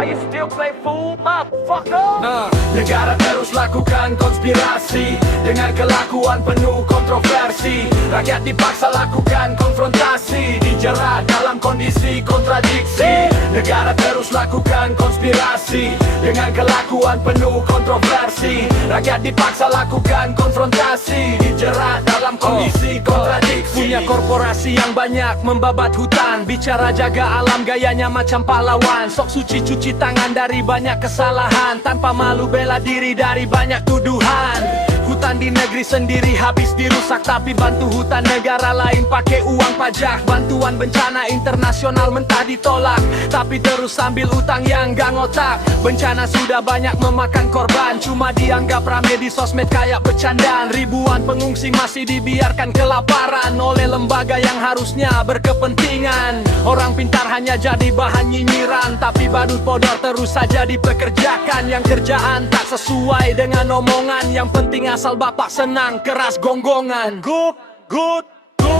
Why you still play fool, motherfucker? Negara terus lakukan konspirasi dengan kelakuan penuh kontroversi. Rakyat dipaksa lakukan konfrontasi, dijerat dalam kondisi kontradiksi. Negara terus lakukan konspirasi dengan kelakuan penuh kontroversi. Rakyat dipaksa lakukan konfrontasi, dijerat dalam kondisi kontradiksi. Punya korporasi yang banyak membabat hutan, bicara jaga alam gayanya macam pahlawan. Sok suci cuci tangan dari banyak kesalahan, tanpa malu bela diri dari banyak tuduhan. Hutan di negeri sendiri habis dirusak, tapi bantu hutan negara lain pakai uang pajak. Bantuan bencana internasional mentah ditolak, tapi terus sambil utang yang gak ngotak. Bencana sudah banyak memakan korban, cuma dianggap rame di sosmed kayak bercandaan. Ribuan pengungsi masih dibiarkan kelaparan oleh lembaga yang harusnya berkepentingan. Orang pintar hanya jadi bahan nyinyiran, tapi badut bodor terus saja dipekerjakan. Yang kerjaan tak sesuai dengan omongan, yang penting asal bapak senang keras gonggongan. Good.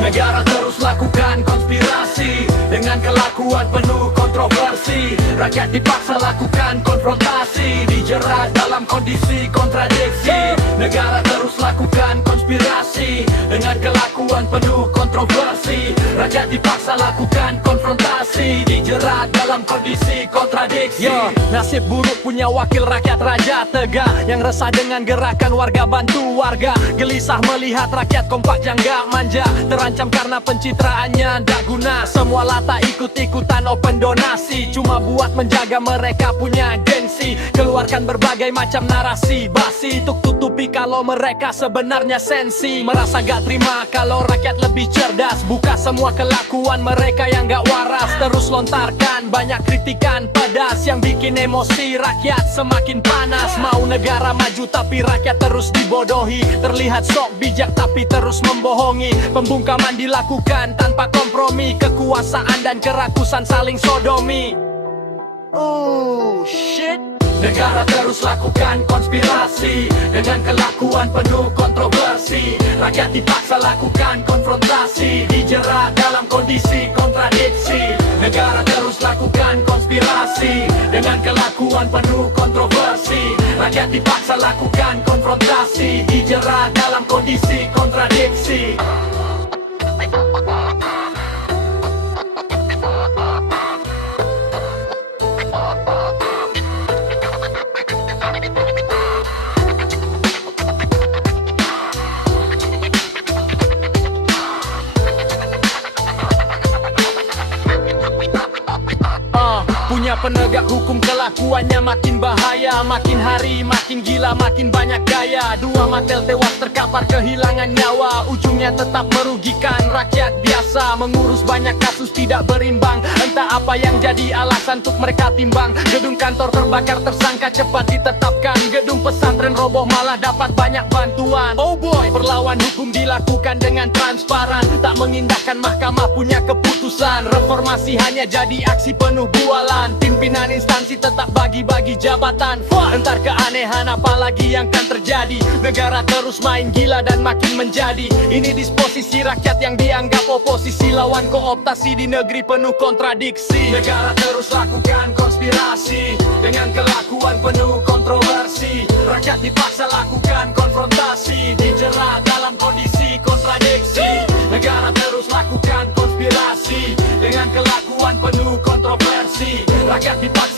Negara terus lakukan konspirasi dengan kelakuan penuh kontroversi. Rakyat dipaksa lakukan konfrontasi, dijerat dalam kondisi kontradiksi. Negara terus lakukan konspirasi dengan kelakuan penuh kontroversi. Rakyat dipaksa lakukan konfrontasi, dijerat dalam kondisi kontradiksi. Nasib buruk punya wakil rakyat raja tegak, yang resah dengan gerakan warga bantu warga. Gelisah melihat rakyat kompak yang gak manja, terancam karena pencitraannya ndak guna. Semua lata ikut-ikutan open donasi, cuma buat menjaga mereka punya gengsi. Keluarkan berbagai macam narasi basi, untuk tutupi kalau mereka sebenarnya sensi. Merasa gak terima kalau rakyat lebih cerdas, buka semua kelakuan mereka yang gak waras. Terus lontarkan banyak kritikan pedas yang bikin emosi rakyat semakin panas. Mau negara maju tapi rakyat terus dibodohi, terlihat sok bijak tapi terus membohongi. Pembungkaman dilakukan tanpa kompromi, kekuasaan dan kerakusan saling sodomi. Oh shit. Negara terus lakukan konspirasi dengan kelakuan penuh kontroversi. Rakyat dipaksa lakukan konfrontasi, dijerat dalam kondisi kontradiksi. Negara terus lakukan konspirasi dengan kelakuan penuh kontroversi. Rakyat dipaksa lakukan konfrontasi, dijerat dalam kondisi kontradiksi. Punya penegak hukum kelakuannya makin bahaya, makin hari makin gila, makin banyak gaya. Dua matel tewas terkapar kehilangan nyawa, ujungnya tetap merugikan rakyat biasa. Mengurus banyak kasus tidak berimbang, entah apa yang jadi alasan untuk mereka timbang. Gedung kantor terbakar tersangka cepat ditetapkan, gedung pesantren roboh malah dapat banyak bantuan. Oh boy, perlawan hukum dilakukan dengan transparan, tak mengindahkan mahkamah punya keputusan. Reformasi hanya jadi aksi penuh bualan, pimpinan instansi tetap bagi-bagi jabatan. Entar keanehan apalagi yang kan terjadi, negara terus main gila dan makin menjadi. Ini disposisi rakyat yang dianggap oposisi, lawan kooptasi di negeri penuh kontradiksi. Negara terus lakukan konspirasi dengan kelakuan penuh kontroversi. Rakyat dipaksa lakukan konfrontasi, dijerat dalam kondisi kontradiksi. Negara terus lakukan konspirasi dengan kelakuan penuh kontroversi. Rakyat dipaksa